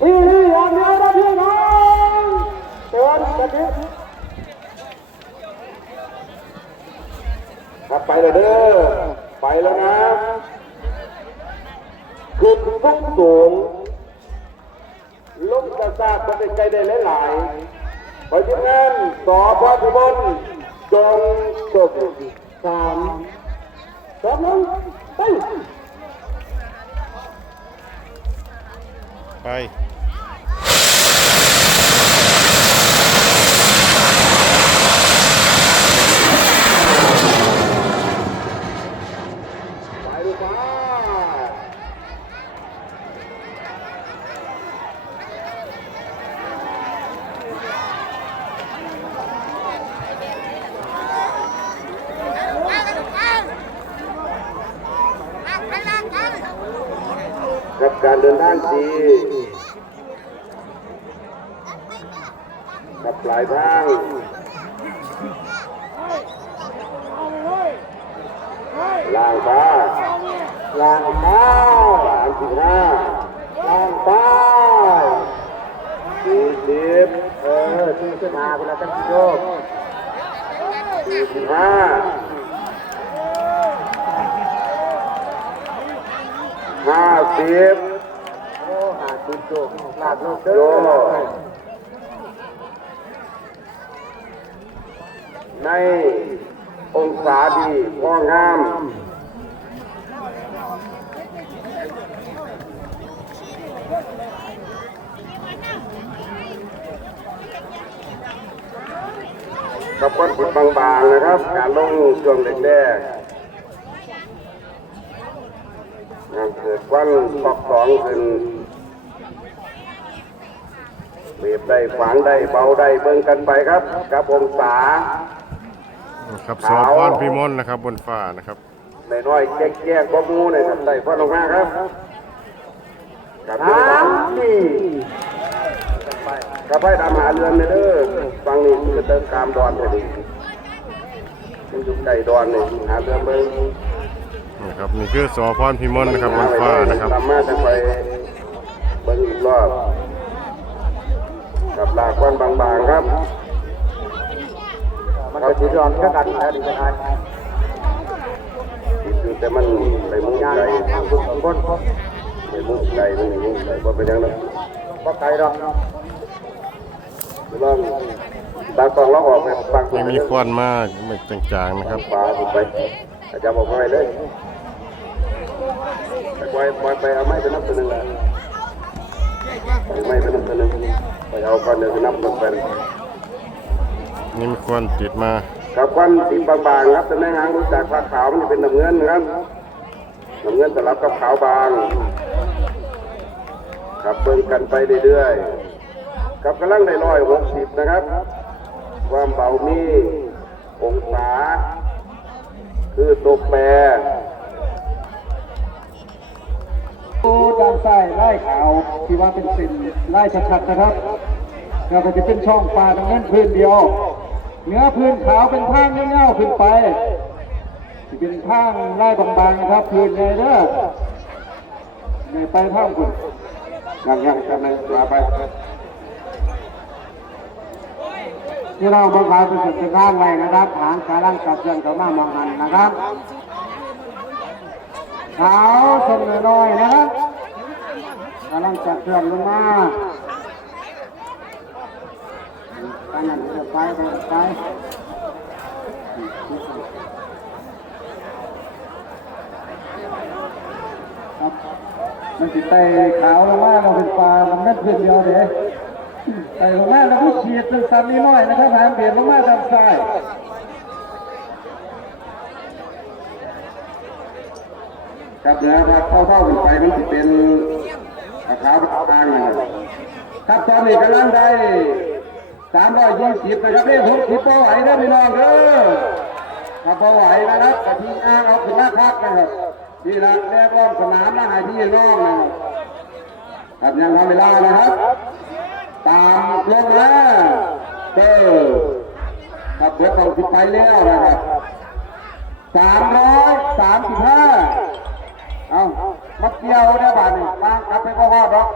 พี่พี่อย่แล้คเด้อไปแล้วนะคือคุณก้สูงล้มกระซาบคนใจได้หลายๆไปที่นั่นสอพระทุบลจบสามสามน้อไป กับการเดินทางดีกับปลายทางล่างฟ้าล่างฟ้าสามสิบห้าล่างฟ้าสี่สิบเออสี่สิบห้าเวลาตั้งโยกสี่สิบห้าห้า สิบโอ้หาสิบโยกลาดโยกโยกในองศาดีพองามกับก้อนผุดบางๆนะครับ การลงช่วงแรกๆ งานเกิดก้อนตอกสองขึ้นเบียบได้ขวางได้เบาได้เบิ่งกันไปครับกับองศานะครับสอพรพิมลนะครับบนฟ้านะครับในน้อยแก่ๆก็มูในทำได้พอลงมาครับกับทางนี่กระไพ่ตามหาเรือนเลยเด้อฟังนี่คือเติมกามดอนเลยดิมันอยู่ใกล้ดอนนี่หาเรือนเบิ่ง นะครับนี่คือสอพรพิมลนะครับบนฟ้านะครับตามมาจะไปเบิ่งอีกรอบกับลากวันบางๆครับ มันก็จีรอนก็กันแล้วดีกันไอ้ติดอยู่แต่มันไปมุ่งไกลทางคุณคนไปมุ่งไกลมันไม่มุ่งไกลเพราะเป็นอยังนั้นก็ไกลหรอกลองตากล้องเราออกแบบฟังไม่มีควันมากไม่จางๆนะครับ ปลาถูกไปอาจารย์บอกว่าไงเลยไปปล่อยปล่อยไปเอาไม้ไปนับตัวหนึ่งแหละเอาไม้ไปนับตัวหนึ่งไปเอาก้อนเดียวไปนับตัวเป็นนี่มีควันติดมากับควันสีบางๆครับแต่แม่งางรู้จักผ้าขาวมันจะเป็นน้ำเงินครับน้ำเงินสลับกับขาวบางขับเบิ่งกันไปเรื่อยๆกับกำลังได้ร้อยหกสิบนะครับ ความเบามีองศาคือตัวแปร ล่ขาวที่ว่าเป็นสินไล่ชัดๆนะครับแล้วก็จะเป็นช่องปลาตรงนั้นพื้นเดียว เนื้อพื้นขาวเป็นทางเงี้ยวๆขึ้นไปเป็นทางไล่บางๆนะครับพื้นใหญ่เด้อในไปทางคุณยังยังจะไม่ลาไปที่เราบางการเป็นจุดข้างไว้นะครับฐานขาลังกับเชือนกับมามองหันนะครับขาวชนน้อยนะครับ กำลังจัดเชือนลงมาตั้งนั้นเดินไปเดินไปครับมันติดไตขาวลงมาเราเป็นปลามันไม่เพียงเดียวเด้ไตลงมาเราก็ฉีดเป็นสันนิดหน่อยนะครับหางเปลี่ยนลงมาทางซ้ายครับเดี๋ยวครับเข้าเข้าไปมันจะเป็น นะครับครับตอนนี้กำลังได้สามร้อยยี่สิบนะครับเรียกผมคิดพอไหวนะพี่น้องเด้อถ้าพอไหวนะครับกะทิอ้างเอาขึ้นมาคักนะครับนี่ละแรกรอบสนามนะหาที่น้องนะครับยังทำเวลานะครับ ตามลงมาเตอร์ครับเดี๋ยวเขาสิไปแล้วนะครับสามร้อยสามสิบห้า มาเกี่ยวได้บ้านนี่มากับไปก็ฮอดหรอก